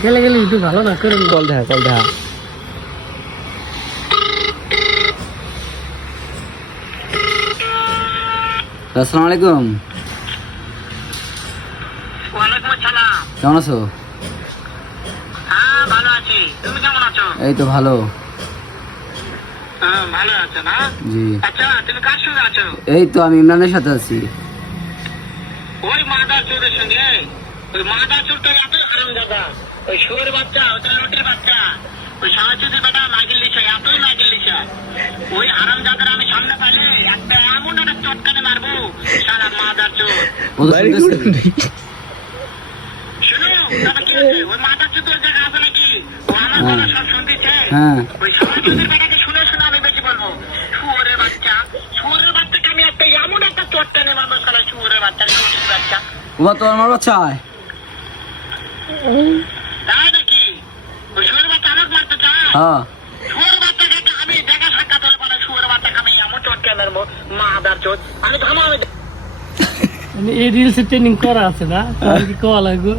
গেলে গেলে একটু ভালো না করে কল দেখা আসসালামু আলাইকুম। ওয়ালাইকুম আসসালাম। কেমন আছো? হ্যাঁ ভালো আছি, তুমি কেমন আছো? এই তো ভালো। হ্যাঁ ভালো আছো না? জি। আচ্ছা তুমি কার সঙ্গে আছো? এই তো আমি ইমরানের সাথে আছি। ওই মাদার চোরের সঙ্গে। ওই মাদার চোরটা এত হারামজাদা, ওই শুয়োর বাচ্চা, ওই রুটির বাচ্চা, ওই সাহায্যের বেটা নাগিল লিসা, এতই নাগিল লিসা। ওই হারামজাদার আমি সামনে পাইলে একটা এমন একটা চটকানে মারবো, সারা মাদার চোর। ও তো শুনতেছে। শুনো দাদা, কি হয়েছে? ওই মাদার চোর জায়গা আছে নাকি? ও আমার কথা সব শুনতেছে। হ্যাঁ। ওই সাহায্যের বেটাকে শুনে শুনে আমি বেশি বলবো, শুয়োরের বাচ্চাকে আমি একটা এমন একটা চটকানে মারবো, সারা শুয়োরের বাচ্চা, রুটির বাচ্চা। ও তো আমার বাচ্চা। তাই নাকি? ওই শুয়োরের বাচ্চা আমাকে মারতে চায়? হ্যাঁ। শুয়োরের বাচ্চাকে আমি দেখা সাক্ষাৎ হলে পরে শুয়োরের বাচ্চাকে আমি এমন চটকানে মারবো, মাদার চোর। আমি থামো, আমি মানে এই রিলসে ট্রেনিং করা আছে না, তাহলে কি কল লাগবে?